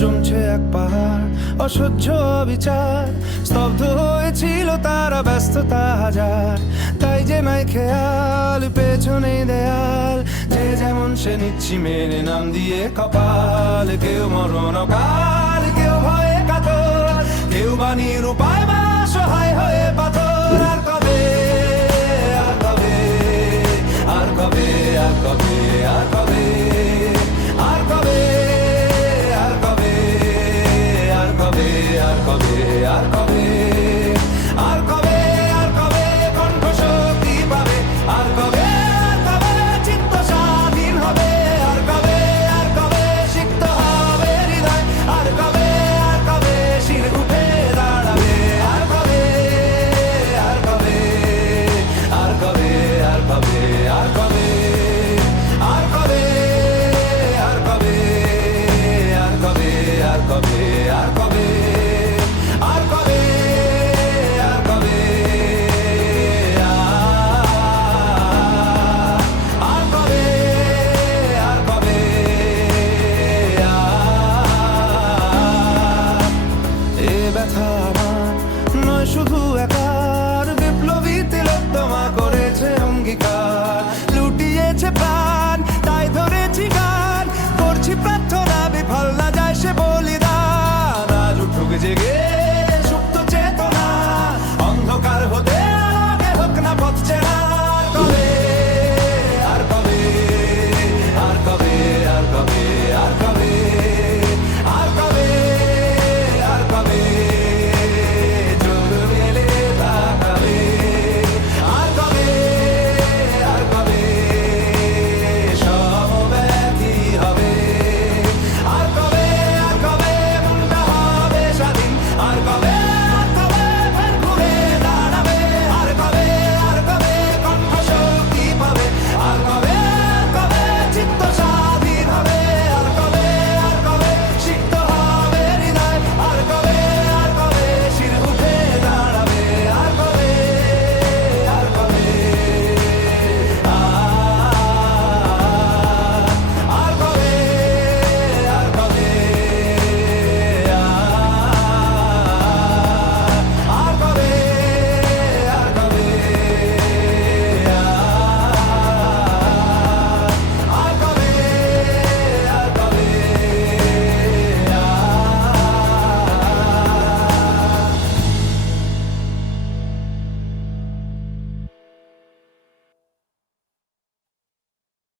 জমছে এক পাহাড় অসহ্য বিচার, স্তব্ধ হয়েছিল তারা, ব্যস্ততা হাজার। তাই যে নাই খেয়াল, পেছনে দেয়াল, যে যেমন সে নিচ্ছি মেনে নাম দিয়ে কপাল। কেউ মরণ কাল, কেউ ভয়ে কাতর, কেউ বা নিরুপায়